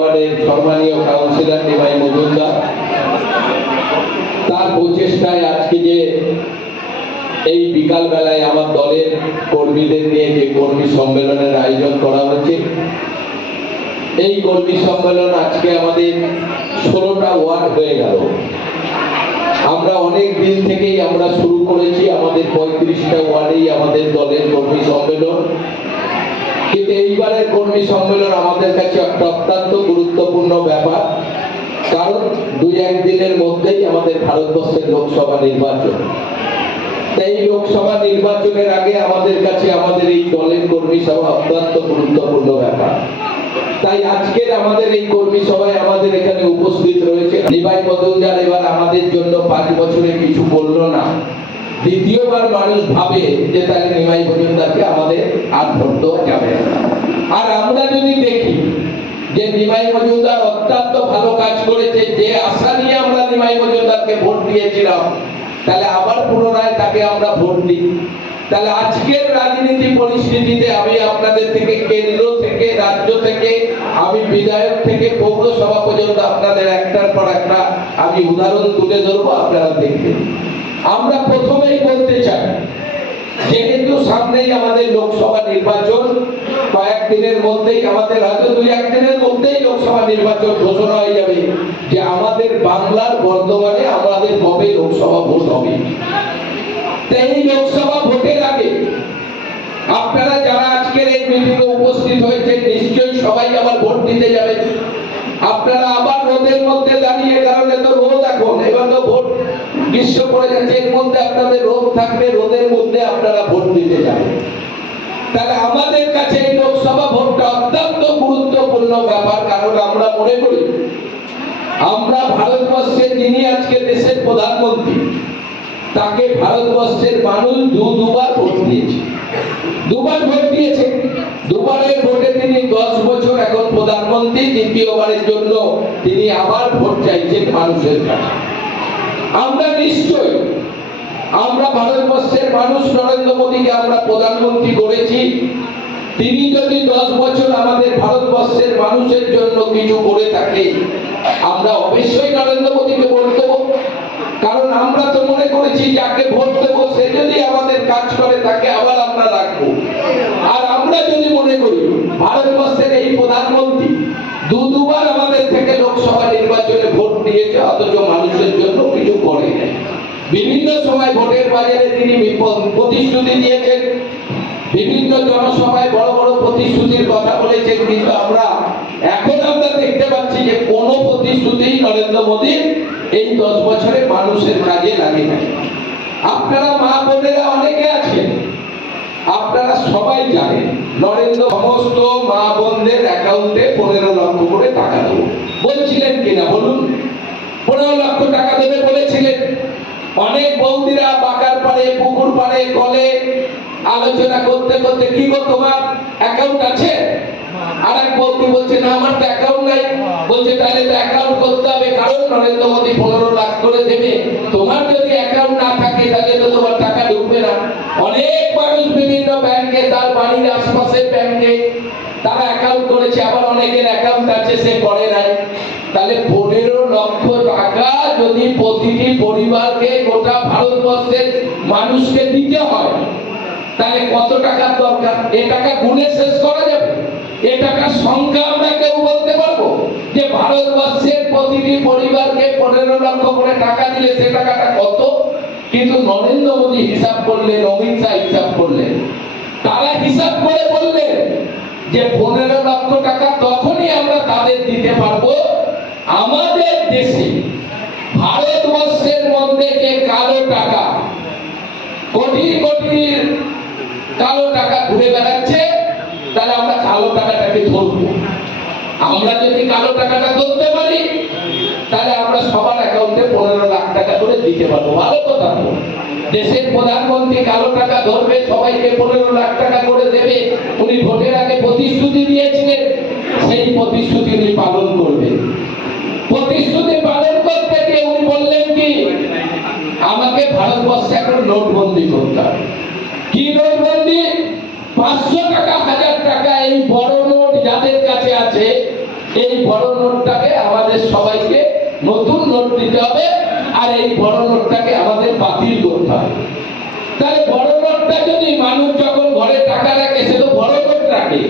ওয়ার্ডের সম্মানীয় কাউন্সিলর নিমাই মজুমদার, তার প্রচেষ্টায় আজকে যে এই বিকাল বেলায় আমার দলের কর্মীদের নিয়ে যে কর্মী সম্মেলনের আয়োজন করা হয়েছে, এই কর্মী সম্মেলন আজকে আমাদের ষোলোটা ওয়ার্ড হয়ে গেল। আমরা অনেক দিন থেকেই আমরা শুরু করেছি আমাদের পঁয়ত্রিশটা ওয়ার্ডেই আমাদের দলের কর্মী সম্মেলন। কিন্তু এইবারের কর্মী সম্মেলন আমাদের কাছে একটা অত্যন্ত গুরুত্বপূর্ণ ব্যাপার। কারণ দুই একদিনের মধ্যেই আমাদের ভারতবর্ষের লোকসভা নির্বাচন। এই লোকসভা নির্বাচনের আগে আমাদের কাছে আমাদের এই দলের কর্মী সভা অত্যন্ত গুরুত্বপূর্ণ ব্যাপার। তাই আজকের আমাদের এই কর্মী সভায় আমাদের এখানে উপস্থিত রয়েছে। নিবাই মজুমদার এবার আমাদের জন্য পাঁচ বছরে কিছু বলল না। দ্বিতীয়বার মানুষ ভাবে যে তাহলে নিমাই মজুমদারকে আমাদের আর ভোট যাবে আর আমরা যদি দেখি যে নিমাই মজুমদার অত্যন্ত ভালো কাজ করেছে, যে আশা নিয়ে আমরা নিমাই মজুমদারকে ভোট দিয়েছিলাম, তাহলে আবার পুনরায় তাকে আমরা ভোট দিই। তাহলে আজকের রাজনীতি পরিস্থিতিতে আমি আপনাদের থেকে, কেন্দ্র থেকে, রাজ্য থেকে, আমি বিধায়ক থেকে, পৌরসভা পর্যন্ত আপনাদের একটার পর একটা আমি উদাহরণ তুলে ধরবো, আপনারা দেখবেন। আমরা প্রথমেই বলতে চাই, যেহেতু সামনেই আমাদের লোকসভা নির্বাচন কয়েকদিনের মধ্যেই আমাদের হয়তো দুই একদিনের মধ্যেই লোকসভা নির্বাচন ঘোষণা হয়ে যাবে যে আমাদের বাংলার বর্তমানে আমাদের কবে লোকসভা ভোট হবে। এই লোকসভা ভোটের আগে আপনারা যারা আজকের এই মিটিংয়ে উপস্থিত হয়েছে নিশ্চয়ই সবাই আবার ভোট দিতে যাবেন। আপনারা আবার রোদের মধ্যে দাঁড়িয়ে পড়ে যাচ্ছে এর মধ্যে আপনাদের রোদ থাকবে, রোদের মধ্যে আপনারা ভোট দিতে যাবেন তাহলে আমাদের কাছে এই লোকসভা ভোটটা অত্যন্ত গুরুত্বপূর্ণ ব্যাপার, কারণ আমরা মনে করি, আমরা ভারতবর্ষে যিনি আজকে দেশের প্রধানমন্ত্রী, তাকে ভারতবর্ষের মানুষ দু, দুবার ভোট দিয়েছে। দুবার ভোট দিয়েছে। দুবারের ভোটে তিনি দশ বছর এখন প্রধানমন্ত্রী, দ্বিতীয়বারের জন্য তিনি আবার ভোট চাইছেন মানুষের কাছে। আমরা নিশ্চয় আমরা ভারতবর্ষের মানুষ নরেন্দ্র মোদীকে আমরা প্রধানমন্ত্রী করেছি। তিনি যদি দশ বছর আমাদের ভারতবর্ষের মানুষের জন্য কিছু করে থাকে, আমরা অবশ্যই নরেন্দ্র মোদীকে ভোট দেবো। কারণ আমরা তো মনে করেছি, যাকে ভোট দেবো, সে যদি আমাদের কাজ করে, তাকে আবার আমরা রাখব। আর আমরা যদি মনে করি, ভারতবর্ষের এই প্রধানমন্ত্রী দু দুবার আমাদের থেকে লোকসভা নির্বাচনে ভোট নিয়েছে অথচ মানুষের জন্য কিছু করে নাই বিভিন্ন সময় ভোটের বাজারে তিনি প্রতিশ্রুতি দিয়েছেন। বিভিন্ন জনসভায় বড় বড় প্রতিশ্রুতির কথা বলেছেন, কিন্তু আমরা এখন আমরা দেখতে পাচ্ছি যে কোনো প্রতিশ্রুতি নরেন্দ্র মোদীর এই দশ বছরে মানুষের কাজে লাগে নাই আপনারা মা বোনেরা অনেকে আছেন, আপনারা সবাই জানেন, নরেন্দ্র সমস্ত মা বোনদের অ্যাকাউন্টে পনেরো লক্ষ করে টাকা দেবো বলছিলেন কিনা বলুন পনেরো লক্ষ টাকা দেবে বলেছিলেন অনেক বৌদিরা বাঁকার পারে পুকুর পারে কলে আলোচনা করতে করতে, কি গো তোমার অ্যাকাউন্ট আছে? আর এক বৌদি বলছে, না, আমার তো অ্যাকাউন্ট নাই। বলছে, তাহলে তো অ্যাকাউন্ট করতে হবে, কারণ নরেন্দ্র মোদী পনেরো লাখ করে দেবে। তোমার যদি অ্যাকাউন্ট না থাকে, তাহলে তো তোমার টাকা ঢুকবে না। অনেক মানুষ বিভিন্ন ব্যাংকে তার বাড়ির আশপাশের ব্যাংকে তারা অ্যাকাউন্ট করেছে, আবার অনেকের অ্যাকাউন্ট আছে, সে করে নাই। তাহলে প্রতিটি পরিবারকে গোটা ভারতবর্ষের মানুষকে দিতে হয়। তাহলে কত টাকার দরকার? এ টাকা গুণে শেষ করা যাবে? এ টাকার সংখ্যা আমরা কেউ বলতে পারব? যে ভারতবর্ষের প্রতিটি পরিবারকে পনেরো লক্ষ করে টাকা দিলে সে টাকাটা কত? কিন্তু নরেন্দ্র মোদী হিসাব করলেন, অমিত শাহ হিসাব করলেন। তারা হিসাব করে বললেন যে পনেরো লক্ষ টাকা তখনই আমরা তাদের দিতে পারব। আমাদের দেশে ভারতবর্ষের মধ্যে যে কালো টাকা কোটি কালো টাকা ঘুরে বেড়াচ্ছে, তাহলে আমরা কালো টাকাটাকে ধরবো। আমরা যদি কালো টাকাটা ধরতে পারি, তাহলে আমরা সবার অ্যাকাউন্টে পনেরো লাখ টাকা করে দিতে পারব। ভালো কথা দেশের প্রধানমন্ত্রী কালো টাকা ধরবে, সবাইকে পনেরো লাখ টাকা করে দেবে। উনি ভোটের আগে প্রতিশ্রুতি দিয়েছিলেন, সেই প্রতিশ্রুতি উনি পালন করবেন। প্রতিশ্রুতি পালন করতে গিয়ে উনি বললেন কি, আমাকে ভারতবর্ষে এখন নোটবন্দি পাঁচশো টাকা, হাজার টাকা এই বড় নোট যাদের কাছে আছে, এই বড় নোটটাকে আমাদের সবাইকে নতুন নোট দিতে হবে আর এই বড় নোটটাকে আমাদের বাতিল করতে হবে। তাহলে বড় নোটটা যদি মানুষ যখন ঘরে টাকা রাখে, সে তো বড় নোট রাখে।